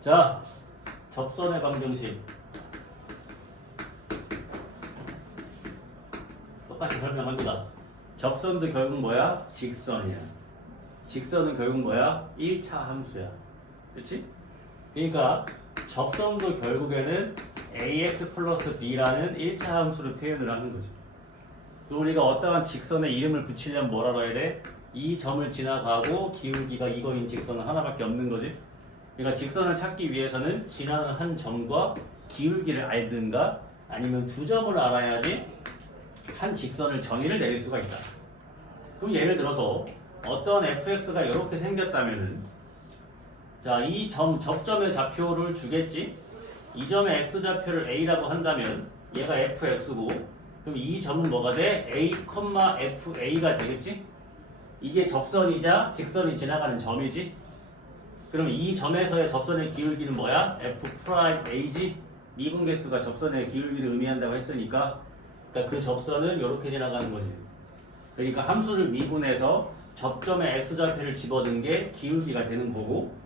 자, 접선의 방정식 똑같이 설명합니다. 접선도 결국 뭐야? 직선이야. 직선은 결국 뭐야? 1차 함수야. 그치? 그러니까 접선도 결국에는 ax 플러스 b라는 1차 함수를 표현을 하는 거지. 또 우리가 어떠한 직선의 이름을 붙이려면 뭐라고 해야 돼? 이 점을 지나가고 기울기가 이거인 직선은 하나밖에 없는 거지. 그러니까 직선을 찾기 위해서는 지나는 한 점과 기울기를 알든가 아니면 두 점을 알아야지 한 직선을 정의를 내릴 수가 있다. 그럼 예를 들어서 어떤 fx가 이렇게 생겼다면은 자, 이 접점의 좌표를 주겠지. 이 점의 x좌표를 a라고 한다면 얘가 fx고 그럼 이 점은 뭐가 돼? a, fa가 되겠지? 이게 접선이자 직선이 지나가는 점이지. 그럼 이 점에서의 접선의 기울기는 뭐야? f'a지? 미분계수가 접선의 기울기를 의미한다고 했으니까 그러니까 그 접선은 이렇게 지나가는 거지. 그러니까 함수를 미분해서 접점의 x좌표를 집어넣은 게 기울기가 되는 거고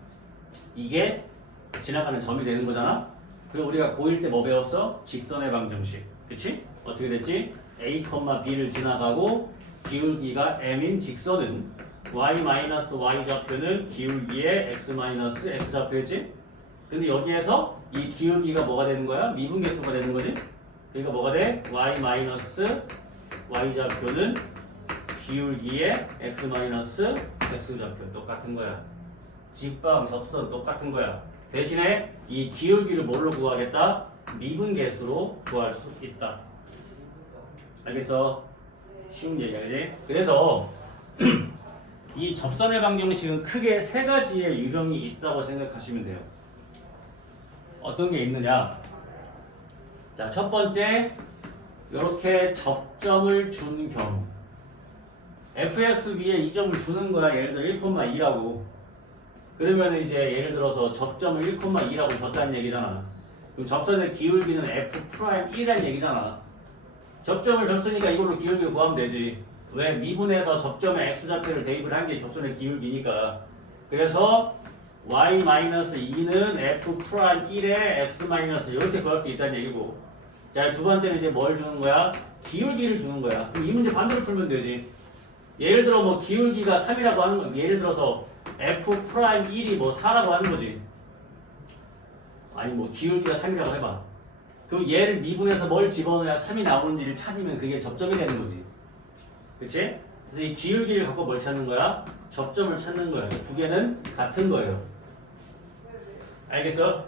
이게 지나가는 점이 되는 거잖아. 그리고 우리가 고1 때 뭐 배웠어? 직선의 방정식. 그치? 어떻게 됐지? a, b를 지나가고 기울기가 m인 직선은 y 좌표는 기울기의 x 좌표였지? 근데 여기에서 이 기울기가 뭐가 되는 거야? 미분계수가 되는 거지? 그러니까 뭐가 돼? y 좌표는 기울기의 x 좌표 똑같은 거야. 직방 접선 똑같은 거야. 대신에 이 기울기를 뭘로 구하겠다? 미분계수로 구할 수 있다. 알겠어? 쉬운 얘기야, 그지? 그래서 이 접선의 방정식은 크게 세 가지의 유형이 있다고 생각하시면 돼요. 어떤 게 있느냐? 자, 첫 번째, 이렇게 접점을 준 경우. fx 위에 이 점을 주는 거야. 예를 들어 1,2라고. 그러면 이제 예를 들어서 접점을 1,2라고 줬다는 얘기잖아. 그럼 접선의 기울기는 f'1이라는 얘기잖아. 접점을 줬으니까 이걸로 기울기를 구하면 되지. 왜? 미분해서 접점의 x좌표를 대입을 한 게 접선의 기울기니까. 그래서 y-2는 f'1의 x- 이렇게 구할 수 있다는 얘기고. 자, 두 번째는 이제 뭘 주는 거야? 기울기를 주는 거야. 그럼 이 문제 반대로 풀면 되지. 예를 들어 뭐 기울기가 3이라고 하는 거, 예를 들어서 f'1이 뭐 4라고 하는 거지. 아니 뭐 기울기가 3이라고 해봐. 그럼 얘를 미분해서 뭘 집어넣어야 3이 나오는지를 찾으면 그게 접점이 되는 거지. 그치? 그래서 이 기울기를 갖고 뭘 찾는 거야? 접점을 찾는 거야. 두 개는 같은 거예요. 알겠어?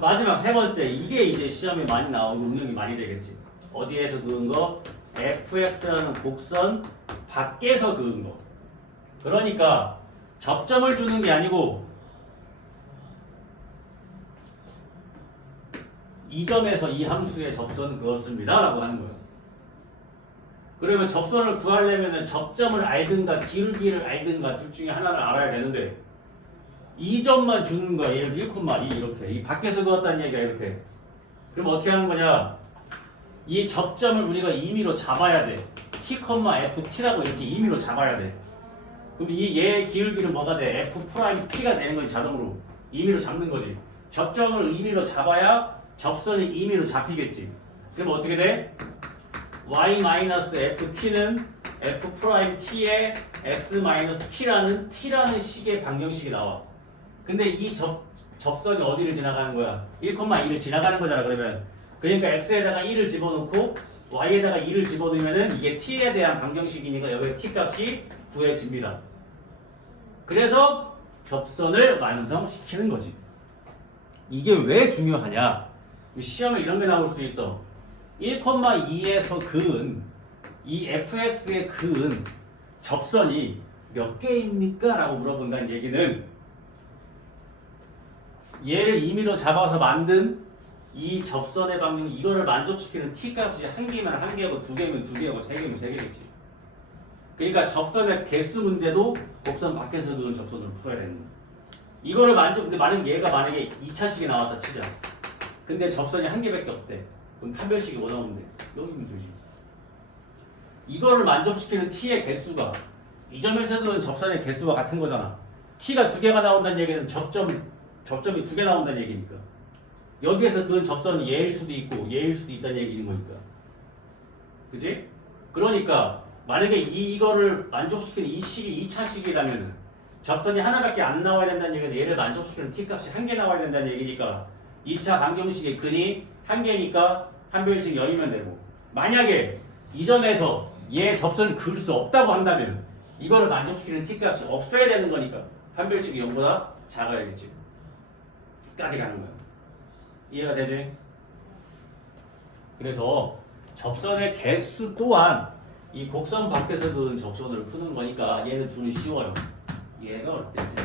마지막 세 번째, 이게 이제 시험에 많이 나오고 응용이 많이 되겠지. 어디에서 그은 거? fx라는 곡선 밖에서 그은 거. 그러니까 접점을 주는 게 아니고 이 점에서 이 함수의 접선은 그렇습니다 라고 하는 거예요. 그러면 접선을 구하려면 접점을 알든가 기울기를 알든가 둘 중에 하나를 알아야 되는데 이 점만 주는 거야. 예를 들어 1,2 이렇게. 이 밖에서 그었다는 얘기가 이렇게. 그럼 어떻게 하는 거냐? 이 접점을 우리가 임의로 잡아야 돼. t,ft라고 이렇게 임의로 잡아야 돼. 그럼 이 얘의 기울기는 뭐가 돼? f't가 되는 거지. 자동으로. 임의로 잡는 거지. 접점을 임의로 잡아야 접선이 임의로 잡히겠지. 그럼 어떻게 돼? y-ft는 f't의 x-t라는 식의 방정식이 나와. 근데 이 접선이 어디를 지나가는 거야? 1,2를 지나가는 거잖아. 그러니까 x에다가 1을 집어넣고 y에다가 2를 집어넣으면은 이게 t에 대한 방정식이니까 여기에 t 값이 구해집니다. 그래서 접선을 완성시키는 거지. 이게 왜 중요하냐? 시험에 이런 게 나올 수 있어. 1,2에서 그은 이 fx의 그은 접선이 몇 개입니까? 라고 물어본다는 얘기는 얘를 임의로 잡아서 만든 이 접선의 방정 이거를 만족시키는 t 값이 한 개면 한 개고 두 개면 두 개고 세 개면 세 개겠지. 그러니까 접선의 개수 문제도 곡선 밖에서 그은 접선으로 풀어야 되는 거야. 이거를 근데 만약에 2차식이 나와서 치자. 근데 접선이 한 개밖에 없대. 그럼 판별식이 뭐 나오면 돼? 여기면 되지. 이거를 만족시키는 t의 개수가 이 점에서는 접선의 개수와 같은 거잖아. t가 두 개가 나온다는 얘기는 접점 접점이 두 개 나온다는 얘기니까. 여기에서 그은 접선이 얘일 수도 있고 얘일 수도 있다는 얘기인 거니까. 그지? 그러니까 만약에 이거를 만족시키는 이 식이 2차식이라면 접선이 하나밖에 안 나와야 된다는 얘기는 얘를 만족시키는 t값이 한 개 나와야 된다는 얘기니까 2차 방정식의 근이 한 개니까 한 별씩 열이면 되고, 만약에 이 점에서 얘 접선을 그을 수 없다고 한다면 이거를 만족시키는 t값이 없어야 되는 거니까 한 별씩이 0보다 작아야겠지. 까지 가는 거야. 이해가 되지? 그래서 접선의 개수 또한 이 곡선 밖에서 그은 접선을 푸는 거니까 얘는 둘이 쉬워요. 얘가 어렵겠지.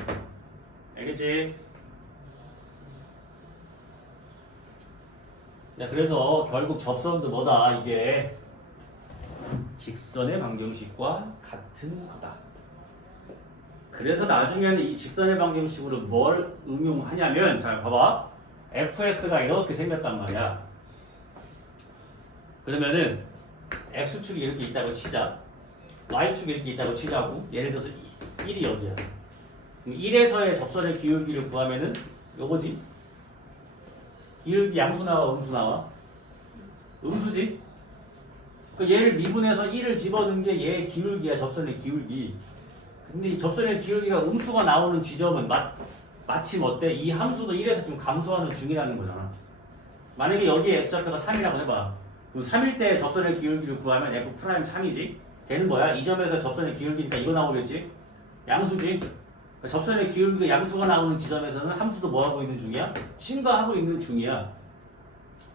알겠지? 자, 그래서 결국 접선도 뭐다? 이게 직선의 방정식과 같은 거다. 그래서 나중에는 이 직선의 방정식으로 뭘 응용하냐면, 잘 봐봐. fx가 이렇게 생겼단 말이야. 그러면은 x축이 이렇게 있다고 치자. y축이 이렇게 있다고 치자고. 예를 들어서 1이 여기야. 1에서의 접선의 기울기를 구하면은 요거지. 기울기 양수 나와, 음수 나와? 음수지? 그 얘를 미분해서 1을 집어넣은 게 얘의 기울기야, 접선의 기울기. 근데 이 접선의 기울기가 음수가 나오는 지점은 마침 어때? 이 함수도 1에서 좀 감소하는 중이라는 거잖아. 만약에 여기에 x좌표가 3이라고 해봐. 그럼 3일 때 접선의 기울기를 구하면 f'3이지? 걔는 뭐야? 이 점에서 접선의 기울기니까 이거 나오겠지? 양수지? 접선의 기울기가 양수가 나오는 지점에서는 함수도 뭐하고 있는 중이야? 심가하고 있는 중이야.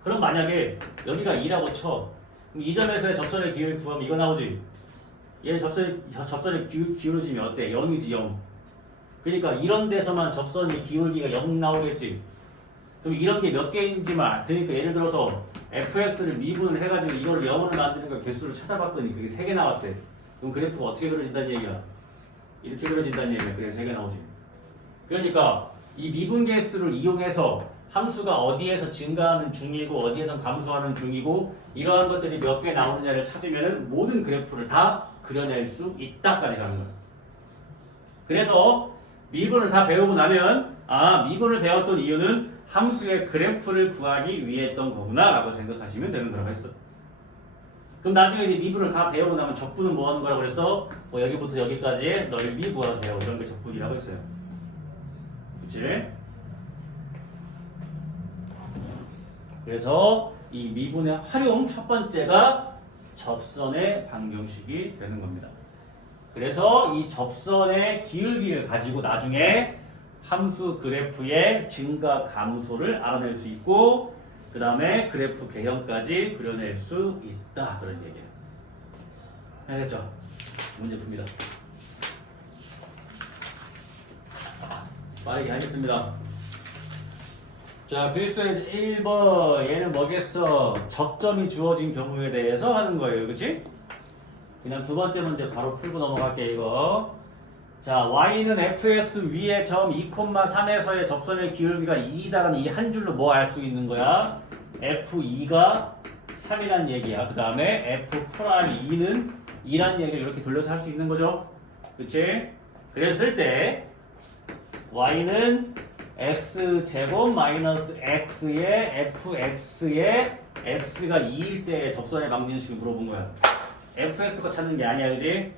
그럼 만약에 여기가 2라고 쳐. 그럼 이 점에서의 접선의 기울기 구하면 이거 나오지? 얘는 접선의 기울어지면 어때? 0이지 0. 그러니까 이런 데서만 접선의 기울기가 0 나오겠지. 그럼 이런 게 몇 개인지만, 그러니까 예를 들어서 fx를 미분을 해가지고 이거를 0으로 만드는 거 개수를 찾아봤더니 그게 3개 나왔대. 그럼 그래프가 어떻게 그려진다는 얘기야? 이렇게 그려진다는 얘기야. 그래 3개 나오지. 그러니까 이 미분 개수를 이용해서 함수가 어디에서 증가하는 중이고 어디에서 감소하는 중이고 이러한 것들이 몇 개 나오느냐를 찾으면 모든 그래프를 다 그려낼 수 있다까지 가는 거야. 그래서 미분을 다 배우고 나면 미분을 배웠던 이유는 함수의 그래프를 구하기 위해 했던 거구나 라고 생각하시면 되는 거라고 했어. 그럼 나중에 이제 미분을 다 배우고 나면 적분은 뭐 하는 거라고 그랬어? 뭐 여기부터 여기까지의 넓이 구하세요. 이런 게 적분이라고 했어요. 그치? 그래서 이 미분의 활용 첫 번째가 접선의 방정식이 되는 겁니다. 그래서 이 접선의 기울기를 가지고 나중에 함수 그래프의 증가 감소를 알아낼 수 있고 그 다음에 그래프 개형까지 그려낼 수 있다. 그런 얘기예요. 알겠죠? 문제 풉니다. 빠르게 하겠습니다. 자, 필수의 1번. 얘는 뭐겠어? 적점이 주어진 경우에 대해서 하는 거예요. 그치? 그냥 두 번째 문제 바로 풀고 넘어갈게, 이거. 자, y는 fx 위의 점 2,3에서의 접선의 기울기가 2다라는 이 한 줄로 뭐 알 수 있는 거야? f2가 3이란 얘기야. 그 다음에 f'2는 2란 얘기를 이렇게 돌려서 할 수 있는 거죠. 그치? 그랬을 때 y는 x제곱 마이너스 x의 fx의 x가 2일 때 접선의 방정식을 물어본 거야. fx가 찾는 게 아니야, 그지?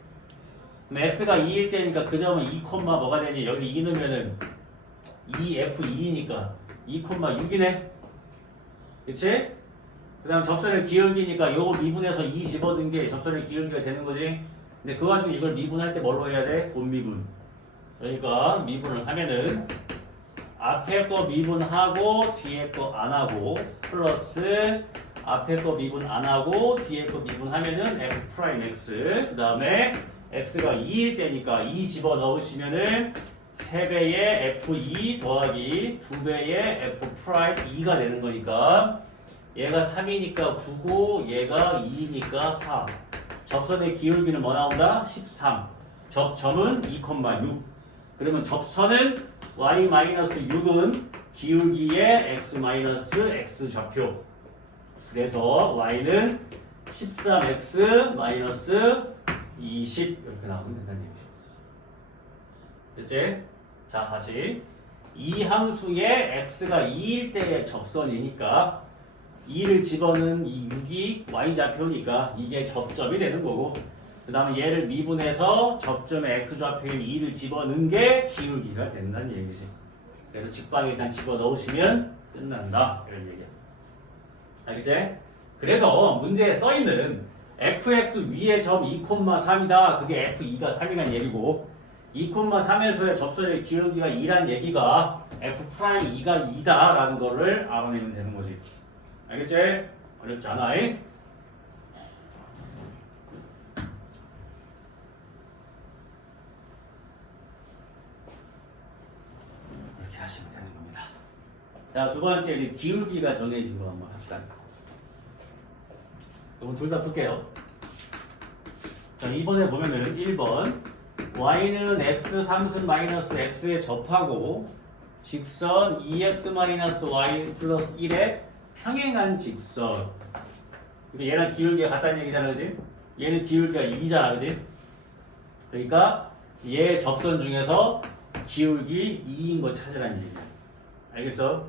그럼 x가 2일 때니까 그 점은 2, 뭐가 되니? 여기 2 넣으면은 2f2니까 2,6이네. 그치? 그 다음 접선의 기울기니까 요거 미분해서 2 집어넣은 게 접선의 기울기가 되는 거지. 근데 그 와중에 이걸 미분할 때 뭘로 해야 돼? 곱미분. 그러니까 미분을 하면은 앞에 거 미분하고 뒤에 거 안 하고 플러스 앞에 거 미분 안 하고 뒤에 거 미분하면은 f'x 그 다음에 x가 2일 때니까 2 집어넣으시면은 3배의 f2 더하기 2배의 f'2가 되는 거니까 얘가 3이니까 9고 얘가 2니까 4. 접선의 기울기는 뭐 나온다? 13. 접점은 2,6. 그러면 접선은 y-6은 기울기의 x-x 좌표. 그래서 y는 13x-20 이렇게 나오면 된다는 얘기죠. 됐지? 자, 다시 이 함수에 x가 2일 때의 접선이니까 2를 집어넣은 이 6이 y좌표니까 이게 접점이 되는 거고 그 다음에 얘를 미분해서 접점에 x좌표인 2를 집어넣은 게 기울기가 된다는 얘기지. 그래서 직방에 일단 집어넣으시면 끝난다 이런 얘기야. 알겠지? 그래서 문제에 써있는 fx 위의 점 2,3이다. 그게 f2가 3이란 얘기고 2,3에서의 접선의 기울기가 2란 얘기가 f'2가 2다 라는 거를 알아내면 되는 거지. 알겠지? 어렵지 않아? 이렇게 하시면 되는 겁니다. 자, 두 번째 이제 기울기가 정해진 거 한번 합시다. 그럼 둘 다 풀게요. 자, 이번에 보면은 1번 y는 x 3승 마이너스 x에 접하고 직선 2x-y 플러스 1에 평행한 직선. 그러니까 얘랑 기울기가 같다는 얘기잖아, 그지? 얘는 기울기가 2잖아, 그지? 그러니까 얘 접선 중에서 기울기 2인 거 찾으라는 얘기야. 알겠어?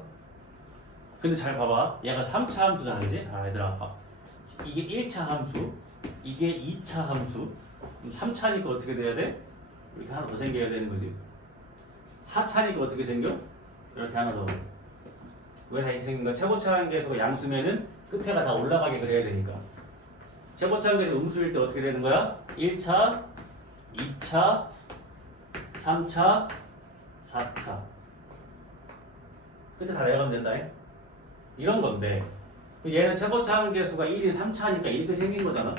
근데 잘 봐봐. 얘가 3차 함수잖아, 그지? 자, 얘들아, 봐. 이게 1차 함수, 이게 2차 함수. 그럼 3차니까 어떻게 돼야 돼? 이렇게 하나 더 생겨야 되는 거지. 4차니까 어떻게 생겨? 이렇게 하나 더. 왜 이렇게 생긴 거야? 최고차 관계에서 양수면은 끝에가 다 올라가게 그래야 되니까. 최고차 관계에서 음수일 때 어떻게 되는 거야? 1차, 2차, 3차, 4차. 끝에 다 내려가면 된다. 이런 건데. 얘는 최고차 관계수가 1인 3차니까 이렇게 생긴 거잖아.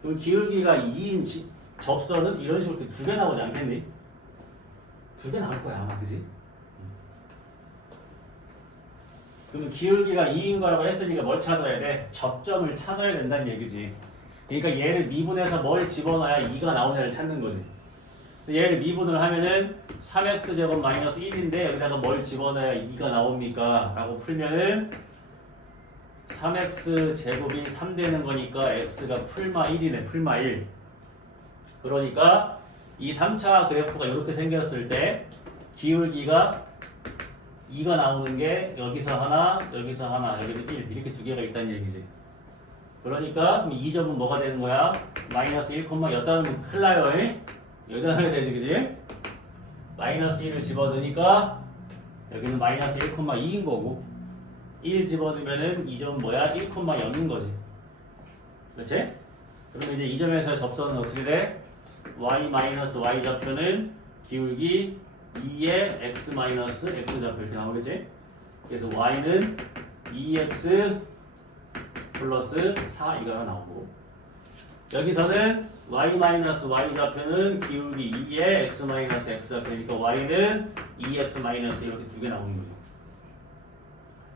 그럼 기울기가 2인 접선은 이런 식으로 두 개 나오지 않겠니? 두 개 나올 거야 아마, 그지? 그러면 기울기가 2인 거라고 했으니까 뭘 찾아야 돼? 접점을 찾아야 된다는 얘기지. 그러니까 얘를 미분해서 뭘 집어넣어야 2가 나오는 애를 찾는 거지. 얘를 미분을 하면은 3x제곱 마이너스 1인데 여기다가 뭘 집어넣어야 2가 나옵니까? 라고 풀면은 3x제곱이 3 되는 거니까 x가 풀마 1이네. 풀마 1. 그러니까 이 3차 그래프가 이렇게 생겼을 때 기울기가 2가 나오는 게 여기서 하나, 여기서 하나, 여기도 1 이렇게 두 개가 있다는 얘기지. 그러니까 이 점은 뭐가 되는 거야? 마이너스 1, 여기다 놓으면 큰일 나요. 여기다 넣어야 되지, 그지? 마이너스 1을 집어넣으니까 여기는 마이너스 1,2인 거고 1 집어넣으면은 이 점은 뭐야? 1,0인 거지. 그렇지? 그러면 이제 이 점에서 접선은 어떻게 돼? y 좌표는 기울기 2의 x 좌표 이렇게 나오겠지? 그래서 y는 2x 플러스 4 이거가 나오고 여기서는 y 좌표는 기울기 2의 x 좌표니까 y는 2x 이렇게 두 개 나오는 거죠.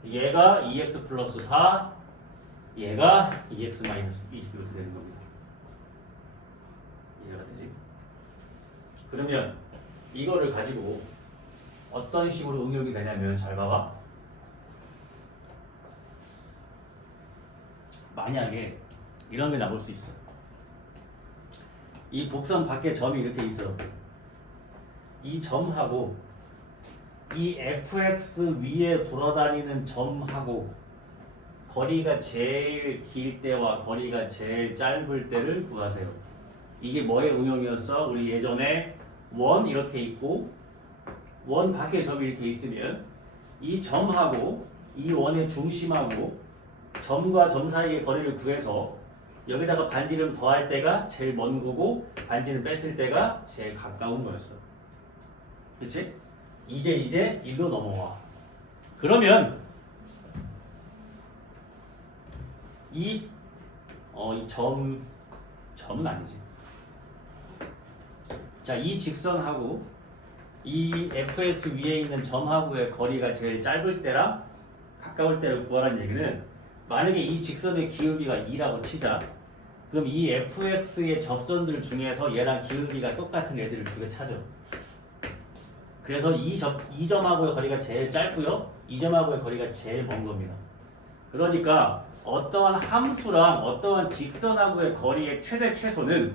얘가 2x 플러스 4 얘가 2x 마이너스 2 이렇게 되는 겁니다. 이해가 되지? 그러면 이거를 가지고 어떤 식으로 응용이 되냐면 잘 봐봐. 만약에 이런 게 나올 수 있어. 이 곡선 밖에 점이 이렇게 있어. 이 점하고 이 fx 위에 돌아다니는 점하고 거리가 제일 길 때와 거리가 제일 짧을 때를 구하세요. 이게 뭐의 응용이었어? 우리 예전에 원 이렇게 있고 원 밖에 점이 이렇게 있으면 이 점하고 이 원의 중심하고 점과 점 사이의 거리를 구해서 여기다가 반지름 더할 때가 제일 먼 거고 반지름 뺐을 때가 제일 가까운 거였어. 그치? 이게 이제 일로 넘어와. 그러면 이 점은 아니지. 자, 이 직선하고 이 fx 위에 있는 점하고의 거리가 제일 짧을 때랑 가까울 때를 구하라는 얘기는 만약에 이 직선의 기울기가 2라고 치자. 그럼 이 fx의 접선들 중에서 얘랑 기울기가 똑같은 애들을 두 개 찾아. 그래서 이 점하고의 거리가 제일 짧고요. 이 점하고의 거리가 제일 먼 겁니다. 그러니까 어떠한 함수랑 어떠한 직선하고의 거리의 최대 최소는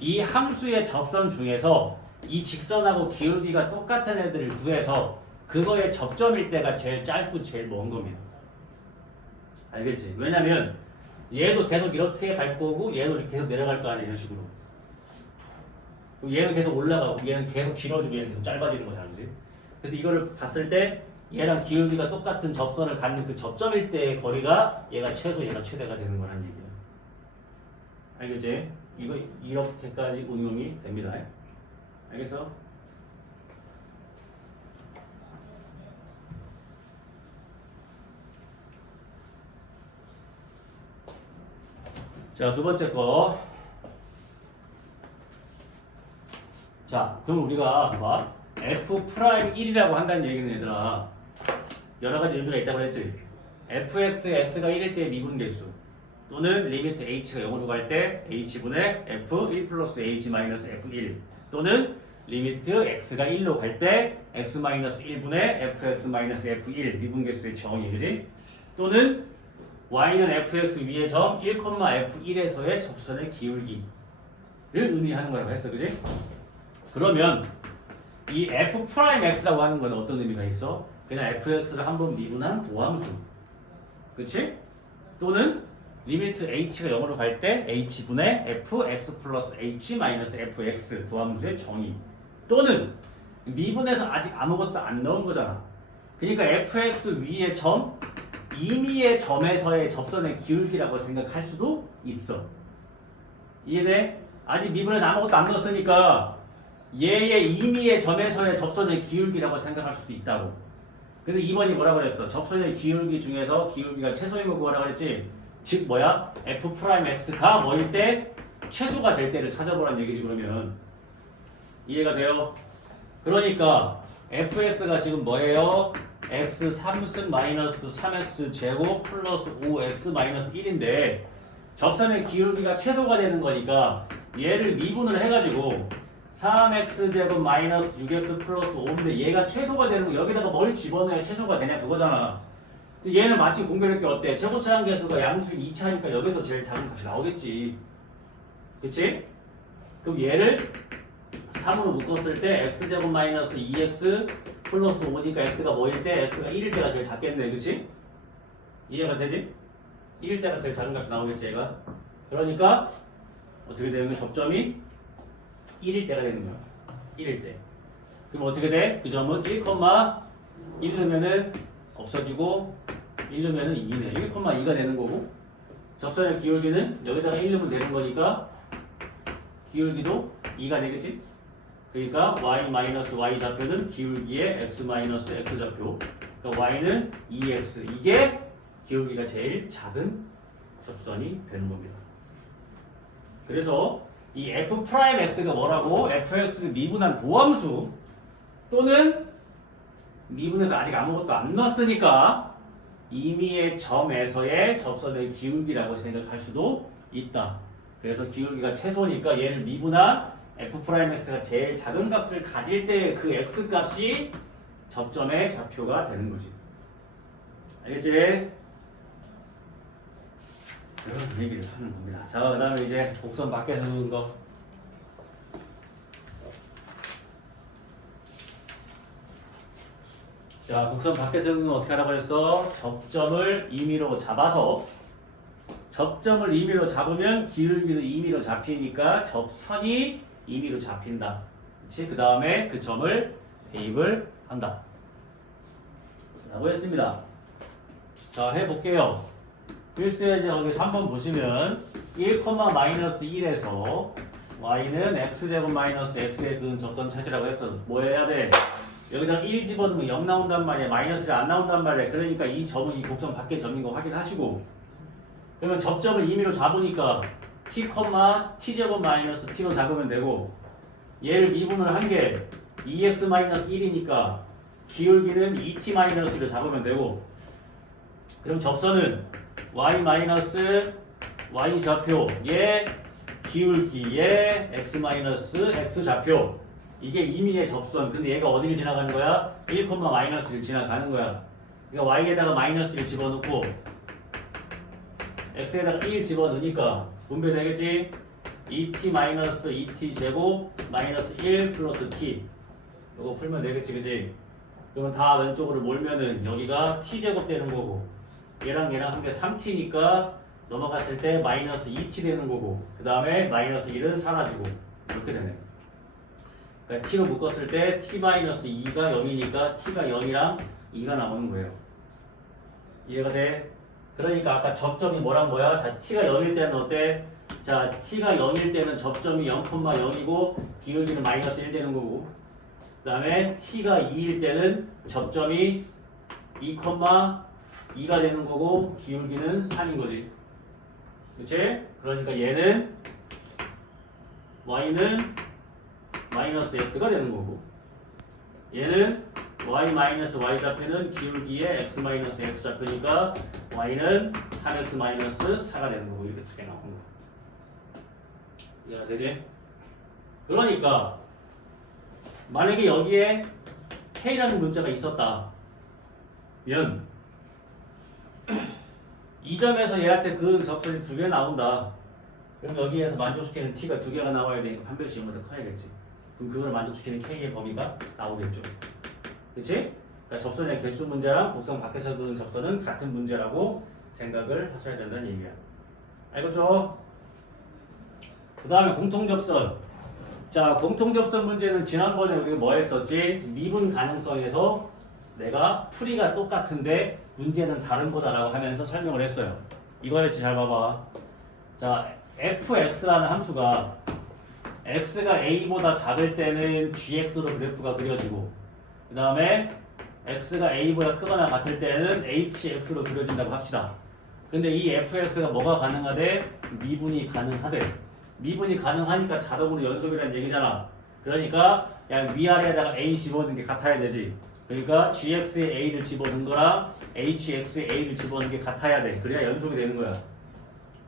이 함수의 접선 중에서 이 직선하고 기울기가 똑같은 애들을 구해서 그거의 접점일 때가 제일 짧고 제일 먼 겁니다. 알겠지? 왜냐면 얘도 계속 이렇게 갈 거고 얘도 이렇게 계속 내려갈 거 아니야, 이런 식으로. 얘는 계속 올라가고 얘는 계속 길어지고 얘는 계속 짧아지는 거잖아, 그지? 그래서 이거를 봤을 때 얘랑 기울기가 똑같은 접선을 갖는 그 접점일 때의 거리가 얘가 최소 얘가 최대가 되는 거라는 얘기야. 알겠지? 이거 이렇게까지 응용이 됩니다. 알겠어? 자, 두 번째 거. 자, 그럼 우리가 봐. F'1이라고 한다는 얘기는 얘들아 여러 가지 의미가 있다고 했지. fx, x가 1일 때 미분계수 또는 리미트 h가 0으로 갈 때 h분의 f1 플러스 h 마이너스 f1 또는 리미트 x가 1로 갈 때 x 마이너스 1분의 fx 마이너스 f1 미분계수의 정의, 그지? 또는 y는 fx 위의 점 1,f1에서의 접선의 기울기를 의미하는 거라고 했어, 그지? 그러면 이 f'x라고 하는 건 어떤 의미가 있어? 그냥 fx를 한번 미분한 도함수, 그치? 또는 리미트 h가 0으로 갈 때 h분의 fx 플러스 h 마이너스 fx 도함수의 정의, 또는 미분에서 아직 아무것도 안 넣은 거잖아. 그러니까 fx 위의 점 임의의 점에서의 접선의 기울기라고 생각할 수도 있어. 이해돼? 아직 미분에서 아무것도 안 넣었으니까 얘의 임의의 점에서의 접선의 기울기라고 생각할 수도 있다고. 근데 2번이 뭐라고 그랬어? 접선의 기울기 중에서 기울기가 최소인 거 구하라고 그랬지? 즉 뭐야? f'x가 뭐일 때 최소가 될 때를 찾아보라는 얘기지. 그러면 이해가 돼요? 그러니까 fx가 지금 뭐예요? x 3승 마이너스 3x 제곱 플러스 5x 마이너스 1인데 접선의 기울기가 최소가 되는 거니까 얘를 미분을 해가지고 3x 제곱 마이너스 6x 플러스 5인데 얘가 최소가 되는 거 여기다가 뭘 집어넣어야 최소가 되냐 그거잖아. 근데 얘는 마침 공교롭게 어때? 최고차항 계수가 양수인 2차니까 여기서 제일 작은 값이 나오겠지. 그치? 그럼 얘를 3으로 묶었을 때 x제곱 마이너스 2x 플러스 5니까 x가 뭐일 때? x가 1일 때가 제일 작겠네. 그치? 이해가 되지? 1일 때가 제일 작은 값이 나오겠지 얘가. 그러니까 어떻게 되는 거야? 접점이 1일 때가 되는 거야. 1일 때. 그럼 어떻게 돼? 그 점은 1, 1 넣으면은 없어지고 1 넣으면은 2네. 1,2가 되는 거고 접선의 기울기는 여기다가 1 넣으면 되는 거니까 기울기도 2가 되겠지? 그러니까 y 좌표는 기울기의 x 좌표. 그러니까 y는 2x. 이게 기울기가 제일 작은 접선이 되는 겁니다. 그래서 이 f'x가 뭐라고? fx를 미분한 도함수 또는 미분해서 아직 아무것도 안 넣었으니까 임의의 점에서의 접선의 기울기라고 생각할 수도 있다. 그래서 기울기가 최소니까 얘를 미분한 f'x가 제일 작은 값을 가질 때 그 x 값이 접점의 좌표가 되는 거지. 알겠지? 이런 얘기를 하는 겁니다. 자, 그 다음에 이제 곡선 밖에서 놓은 거. 자, 곡선 밖에서 놓은 거 어떻게 하라고 했어? 접점을 임의로 잡아서 접점을 임의로 잡으면 기울기도 임의로 잡히니까 접선이 임의로 잡힌다. 그치? 그 다음에 그 점을 대입을 한다. 라고 했습니다. 자, 해볼게요. 필수에 이제 여기 3번 보시면 1,-1에서 y는 x제곱 마이너스 x에 그 접선 찾으라고 했어. 뭐 해야 돼? 여기다 1 집어넣으면 0 나온단 말이야. 마이너스 1 안 나온단 말이야. 그러니까 이 점은 이 곡선 밖에 점인 거 확인하시고 그러면 접점을 임의로 잡으니까 t,t제곱 마이너스 t로 잡으면 되고 얘를 미분을 한 게 2x 마이너스 1이니까 기울기는 2t 마이너스로 잡으면 되고 그럼 접선은 y 마이너스 y 좌표 얘 기울기 얘 x 마이너스 x 좌표 이게 임의의 접선. 근데 얘가 어디를 지나가는 거야? 1, 마이너스를 지나가는 거야. 그러니까 y에다가 마이너스 1 집어넣고 x에다가 1 집어넣으니까 분배되겠지? 2t 마이너스 2t 제곱 마이너스 1 플러스 t 이거 풀면 되겠지, 그지? 그러면 다 왼쪽으로 몰면은 여기가 t제곱 되는 거고 얘랑 얘랑 한 개 3t니까 넘어갔을 때 마이너스 2t 되는 거고 그 다음에 마이너스 1은 사라지고 이렇게 되네. 그러니까 t로 묶었을 때 t 마이너스 2가 0이니까 t가 0이랑 2가 남는 거예요. 이해가 돼? 그러니까 아까 접점이 뭐랑 뭐야? 자, t가 0일 때는 어때? 자, t가 0일 때는 접점이 0,0이고 기울기는 마이너스 1 되는 거고 그 다음에 t가 2일 때는 접점이 2,2가 되는 거고 기울기는 3인 거지. 그치? 그러니까 얘는 y는 마이너스 x가 되는 거고 얘는 y 마이너스 y 좌표는 기울기의 x 마이너스 x 좌표니까 y는 3x 마이너스 4가 되는 거고 이렇게 두 개 나오는 거. 이해가 되지? 그러니까 만약에 여기에 k라는 문자가 있었다 면 이 점에서 얘한테 그 접선이 두 개 나온다. 그럼 여기에서 만족시키는 t가 두 개가 나와야 되니까 판별식 0보다 커야겠지. 그럼 그걸 만족시키는 k의 범위가 나오겠죠. 그치? 그러니까 접선의 개수 문제랑 곡선 밖에서 그은 접선은 같은 문제라고 생각을 하셔야 된다는 얘기야. 알겠죠? 그 다음에 공통접선. 자, 공통접선 문제는 지난번에 우리가 뭐 했었지? 미분 가능성에서 내가 풀이가 똑같은데 문제는 다른 거다라고 하면서 설명을 했어요. 이거였지. 잘 봐봐. 자, fx라는 함수가 x가 a보다 작을 때는 gx로 그래프가 그려지고 그 다음에 x가 a보다 크거나 같을 때는 hx로 그려진다고 합시다. 근데 이 fx가 뭐가 가능하대? 미분이 가능하대. 미분이 가능하니까 자동으로 연속이라는 얘기잖아. 그러니까 그냥 위아래에다가 a 집어넣는 게 같아야 되지. 그러니까 gx에 a를 집어넣은 거랑 hx에 a를 집어넣는 게 같아야 돼. 그래야 연속이 되는 거야.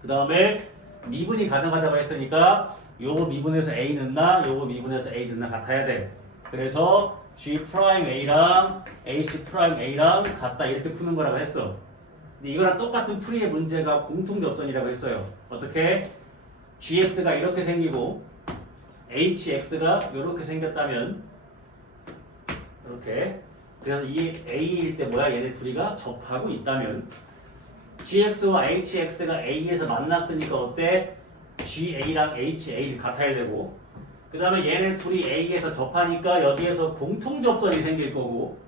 그 다음에 미분이 가능하다고 했으니까 요거 미분에서 a 넣나 요거 미분에서 a 넣나 같아야 돼. 그래서 G'A랑 H'A랑 같다 이렇게 푸는 거라고 했어. 근데 이거랑 똑같은 풀이의 문제가 공통접선이라고 했어요. 어떻게? GX가 이렇게 생기고 HX가 이렇게 생겼다면 이렇게 그래서 이 A일 때 뭐야? 얘네 둘이가 접하고 있다면 GX와 HX가 A에서 만났으니까 어때? GA랑 HA를 같아야 되고 그 다음에 얘네 둘이 A에서 접하니까 여기에서 공통접선이 생길 거고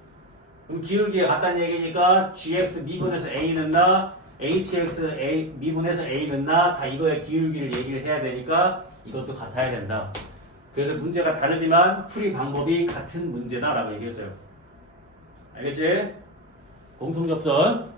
그럼 기울기가 같다는 얘기니까 GX 미분에서 A는 나 HX A 미분에서 A는 나 다 이거의 기울기를 얘기를 해야 되니까 이것도 같아야 된다. 그래서 문제가 다르지만 풀이 방법이 같은 문제다라고 얘기했어요. 알겠지? 공통접선.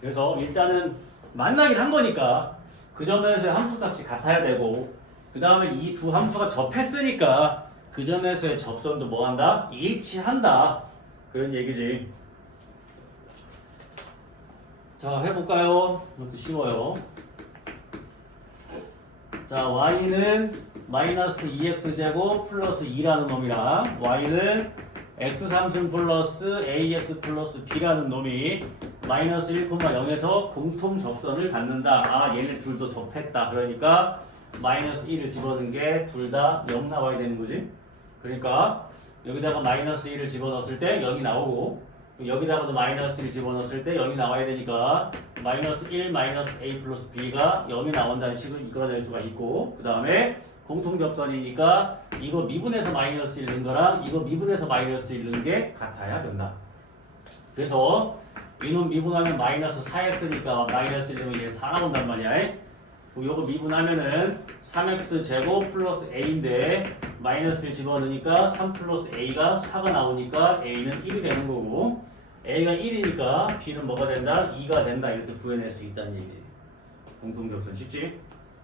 그래서 일단은 만나긴 한 거니까 그 점에서의 함수값이 같아야 되고 그 다음에 이 두 함수가 접했으니까 그 점에서의 접선도 뭐 한다? 일치한다. 그런 얘기지. 자, 해볼까요? 이것도 쉬워요. 자, y는 마이너스 2x제곱 플러스 2라는 놈이랑 y는 x3승 플러스 ax 플러스 b라는 놈이 마이너스 1,0에서 공통 접선을 갖는다. 아, 얘네 둘도 접했다. 그러니까 마이너스 1을 집어넣은 게 둘 다 0 나와야 되는 거지. 그러니까 여기다가 마이너스 1을 집어넣었을 때 0이 나오고 여기다가도 마이너스 1을 집어넣었을 때 0이 나와야 되니까 마이너스 1 마이너스 a 플러스 b가 0이 나온다는 식으로 이끌어낼 수가 있고 그 다음에 공통접선이니까 이거 미분해서 마이너스 1 넣은 거랑 이거 미분해서 마이너스 1 넣은 게 같아야 된다. 그래서 이놈 미분하면 마이너스 4x니까 마이너스 1 넣으면 이게 4 나온단 말이야. 요거 미분하면은 3x 제곱 플러스 a인데 마이너스 1 집어넣으니까 3 플러스 a가 4가 나오니까 a는 1이 되는 거고 a가 1이니까 b는 뭐가 된다? 2가 된다. 이렇게 구해낼 수 있다는 얘기지. 공통접선 쉽지?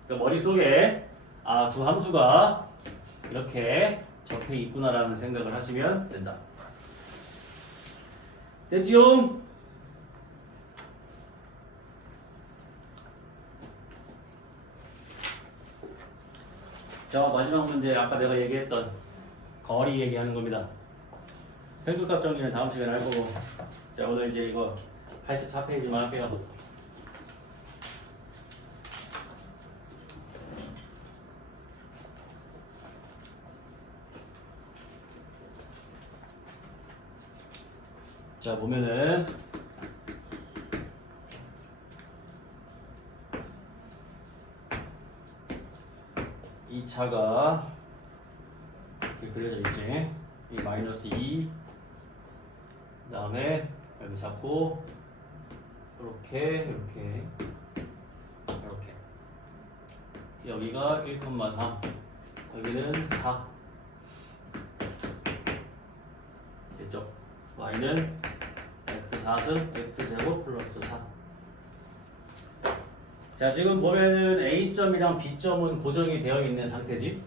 그러니까 머릿속에 아, 두 함수가 이렇게 접해 있구나라는 생각을 하시면 된다. 됐지요? 자, 마지막 문제 아까 내가 얘기했던 거리 얘기하는 겁니다. 평균값 정리는 다음 시간에 할 거고 자, 오늘 이제 이거 84페이지만 할게요. 자 보면은 이 차가 이렇게 그려져 있지. 이 마이너스 2 그 다음에 여기 잡고 이렇게 여기가 1,3 여기는 4 됐죠? y는 x4승 x제곱 플러스 4. 자 지금 보면은 A점이랑 B점은 고정이 되어 있는 상태지.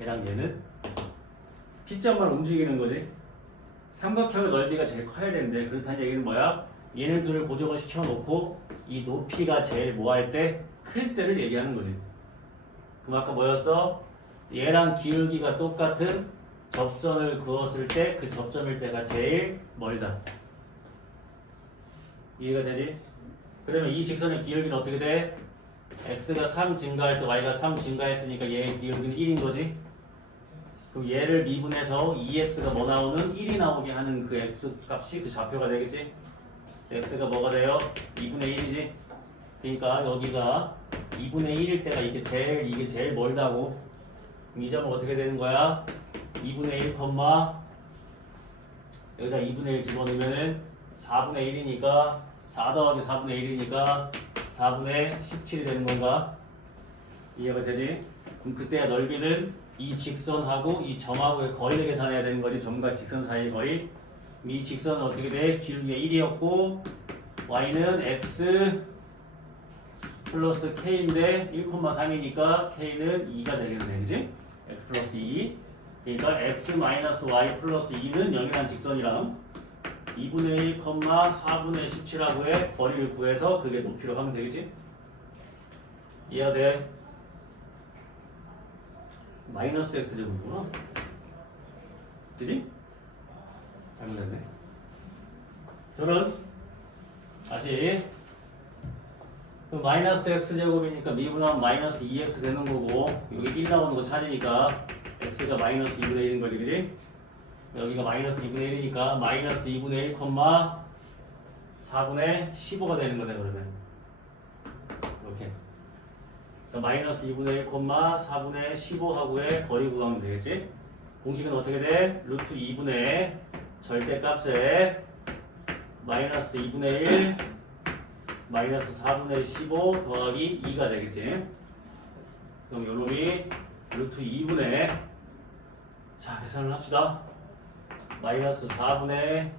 얘랑 얘는 P점만 움직이는 거지. 삼각형의 넓이가 제일 커야 되는데 그렇다는 얘기는 뭐야? 얘네들을 고정을 시켜놓고 이 높이가 제일 뭐 할 때? 클 때를 얘기하는 거지. 그럼 아까 뭐였어? 얘랑 기울기가 똑같은 접선을 그었을 때 그 접점일 때가 제일 멀다. 이해가 되지? 그러면 이 직선의 기울기는 어떻게 돼? x가 3 증가할 때 y가 3 증가했으니까 얘의 기울기는 1인 거지. 그럼 얘를 미분해서 2x가 뭐 나오는 1이 나오게 하는 그 x 값이 그 좌표가 되겠지? x가 뭐가 돼요? 2분의 1이지? 그러니까 여기가 2분의 1일 때가 이게 제일 멀다고. 그럼 이 점은 어떻게 되는 거야? 2분의 1, 여기다 2분의 1 집어넣으면은 4분의 1이니까 4 더하기 4분의 1이니까 4분의 17이 되는 건가? 이해가 되지? 그럼 그때야 넓이는 이 직선하고 이 점하고의 거리를 계산해야 되는 거지. 점과 직선 사이의 거리. 이 직선은 어떻게 돼? 기울기가 1이었고 y는 x 플러스 k인데 1,3이니까 k는 2가 되겠네. 그지? x 플러스 2. 그러니까 x 마이너스 y 플러스 2는 0이라는 직선이랑 2분의 1, 4분의 17하고의 거리를 구해서 그게 높이로 하면 되겠지? 이해가 돼? 마이너스 x제곱이구나. 그지? 잘못됐네. 저는 다시 그 마이너스 x제곱이니까 미분하면 마이너스 2x 되는 거고 여기 1 나오는 거 찾으니까 x가 마이너스 2분의 1인 거지, 그지? 여기가 마이너스 2분의 1이니까 마이너스 2분의 1, 4분의 15가 되는 거네. 그러면 이렇게 그러니까 마이너스 2분의 1, 4분의 15하고의 거리 구하면 되겠지? 공식은 어떻게 돼? 루트 2분의 절대값에 마이너스 2분의 1 마이너스 4분의 15 더하기 2가 되겠지? 그럼 요놈이 루트 2분의 자 계산을 합시다. 마이너스 4분의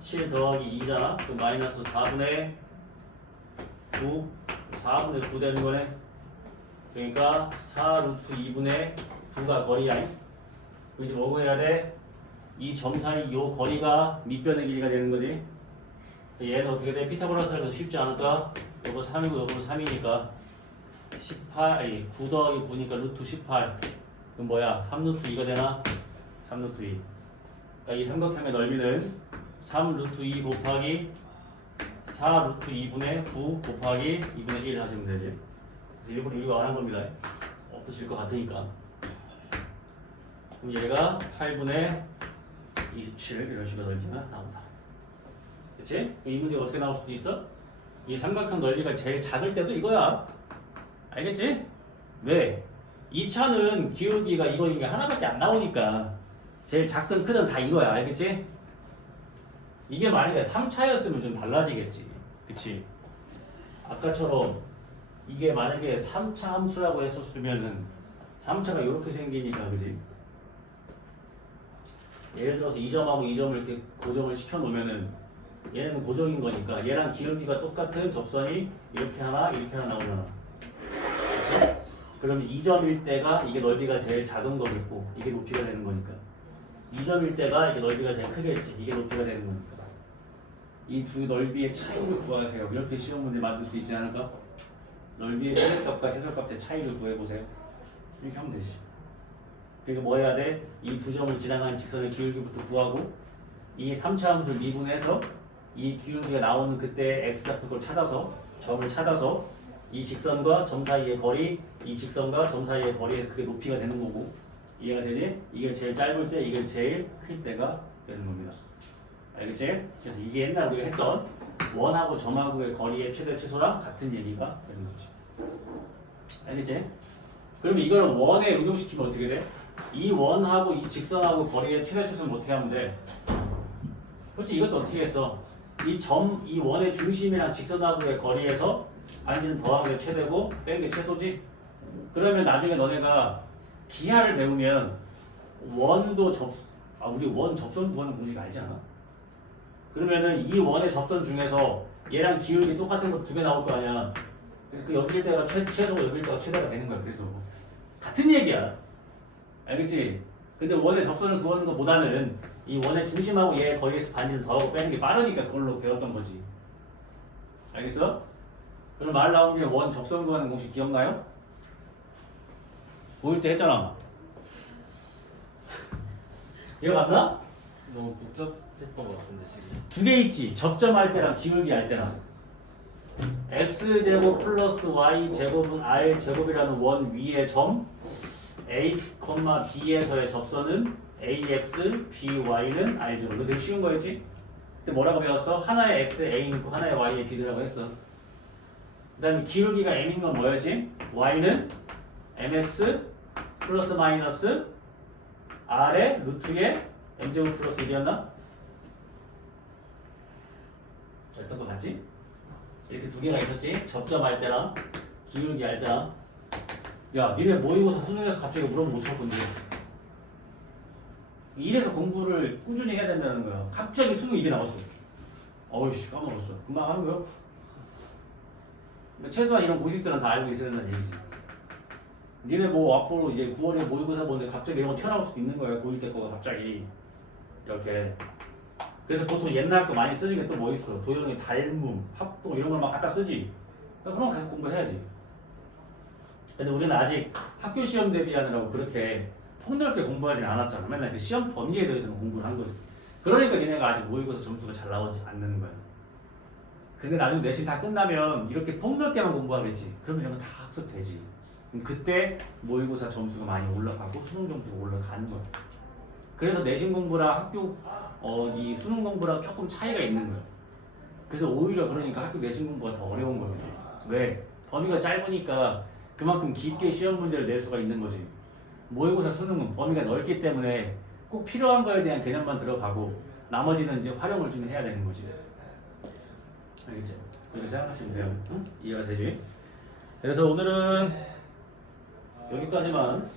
17 더하기 2잖아. 그럼 마이너스 4분의 9 4분의 9 되는 거네. 그러니까 4 루트 2분의 9가 거리야. 이제 뭐 구해야 돼? 이 점 사이 요 거리가 밑변의 길이가 되는 거지. 얘는 어떻게 돼? 피타고라스는 쉽지 않을까? 요거 3이고 요거 3이니까 9 더하기 9니까 루트 18. 그럼 뭐야? 3 루트 2가 되나? 3 루트 2. 그러니까 이 삼각형의 넓이는 3 루트 2 곱하기 4 루트 2분의 9 곱하기 2분의 1 하시면 되지. 그래서 일부러 이거 안 한 겁니다. 없으실 것 같으니까. 그럼 얘가 8분의 27 이런 식으로 넓이가 나온다. 그치? 이 문제가 어떻게 나올 수도 있어? 이 삼각형 넓이가 제일 작을 때도 이거야. 알겠지? 왜? 이 차는 기울기가 이거인 하나밖에 안 나오니까 제일 작든 크든 다 이거야. 알겠지? 이게 만약에 3차였으면 좀 달라지겠지. 그치? 아까처럼 이게 만약에 3차 함수라고 했었으면은 3차가 이렇게 생기니까 그지? 예를 들어서 이 점하고 이 점을 이렇게 고정을 시켜 놓으면은 얘는 고정인 거니까 얘랑 기울기가 똑같은 접선이 이렇게 하나 나오잖아. 그러면 2점일 때가 이게 넓이가 제일 작은 거겠고 이게 높이가 되는 거니까 2점일 때가 이게 넓이가 제일 크겠지. 이게 높이가 되는 거니까 이 두 넓이의 차이를 구하세요. 이렇게 시험 문제 만들 수 있지 않을까? 넓이의 최대값과 최소값의 차이를 구해보세요. 이렇게 하면 되지. 그러니까 뭐 해야 돼? 이 두 점을 지나가는 직선의 기울기부터 구하고 이 3차 함수를 미분해서 이 기울기가 나오는 그때 x 같은 걸 찾아서 점을 찾아서 이 직선과 점 사이의 거리, 이 직선과 점 사이의 거리의 그게 높이가 되는 거고 이해가 되지? 이게 제일 짧을 때, 이게 제일 클 때가 되는 겁니다. 알겠지? 그래서 이게 옛날 우리가 했던 원하고 점하고의 거리의 최대 최소랑 같은 얘기가 되는 거지. 알겠지? 그러면 이거를 원에 응용시키면 어떻게 돼? 이 원하고 이 직선하고 거리의 최대 최소는 어떻게 하면 돼? 그렇지, 이것도 어떻게 했어? 이 원의 중심이랑 직선하고의 거리에서 반지는 더한 게 최대고 뺀 게 최소지? 그러면 나중에 너네가 기하를 배우면 원도 우리 원 접선 구하는 공식 알지 않아? 그러면은 이 원의 접선 중에서 얘랑 기울기 똑같은 거 두 개 나올 거 아니야. 그 여길 때가 최소고 여길 때가 최대가 되는 거야. 그래서 같은 얘기야. 알겠지? 근데 원의 접선을 구하는 것보다는 이 원의 중심하고 얘의 거리에서 반지를 더하고 빼는 게 빠르니까 그걸로 배웠던 거지. 알겠어? 그럼 말 나오면 원 접선 구하는 공식 기억나요? 보일 때 했잖아. 기억났나? 너무 복잡했던 것 같은데 지금. 두 개 있지. 접점할 때랑 기울기 할 때랑. x제곱 플러스 y제곱은 r제곱이라는 원 위의 점 a, b에서의 접선은 ax, by는 r제곱. 이거 되게 쉬운 거였지? 근데 뭐라고 배웠어? 하나의 x, a 있고 하나의 y의 b라고 했어. 그 다음에 기울기가 m인 건 뭐였지? y는 mx 플러스 마이너스 r의 루트의 m제곱 플러스 1이었나? 어떤 거 같지? 이렇게 두 개가 있었지? 접점할 때랑 기울기 할 때랑. 야, 니네 모의고사 수능에서 갑자기 물어보면 어떡할 건데? 이래서 공부를 꾸준히 해야 된다는 거야. 갑자기 수능 이게 나왔어. 어이씨, 까먹었어. 금방 하는 거요? 최소한 이런 공식들은 다 알고 있어야 된다는 얘기지. 니네 뭐 앞으로 이제 9월에 모의고사 보는데 갑자기 이런 거 튀어나올 수도 있는 거야. 고1 때 거가 갑자기 이렇게. 그래서 보통 옛날 거 많이 쓰는 게 또 뭐 있어? 도형의 닮음, 합동 이런 걸 막 갖다 쓰지. 그럼 계속 공부해야지. 근데 우리는 아직 학교 시험 대비하느라고 그렇게 폭넓게 공부하진 않았잖아. 맨날 그 시험 범위에 대해서는 공부를 한 거지. 그러니까 얘네가 아직 모의고사 점수가 잘 나오지 않는 거야. 근데 나중에 내신 다 끝나면 이렇게 폭넓게만 공부하겠지. 그러면 이런 거 다 학습되지. 그럼 그때 모의고사 점수가 많이 올라가고 수능 점수가 올라가는 거야. 그래서 내신 공부랑 학교 이 수능 공부랑 조금 차이가 있는 거야. 그래서 오히려 그러니까 학교 내신 공부가 더 어려운 거야. 왜? 범위가 짧으니까 그만큼 깊게 시험 문제를 낼 수가 있는 거지. 모의고사 수능은 범위가 넓기 때문에 꼭 필요한 거에 대한 개념만 들어가고 나머지는 이제 활용을 좀 해야 되는 거지. 알겠죠? 이렇게 생각하시면 돼요. 응? 이해가 되지? 그래서 오늘은 여기까지만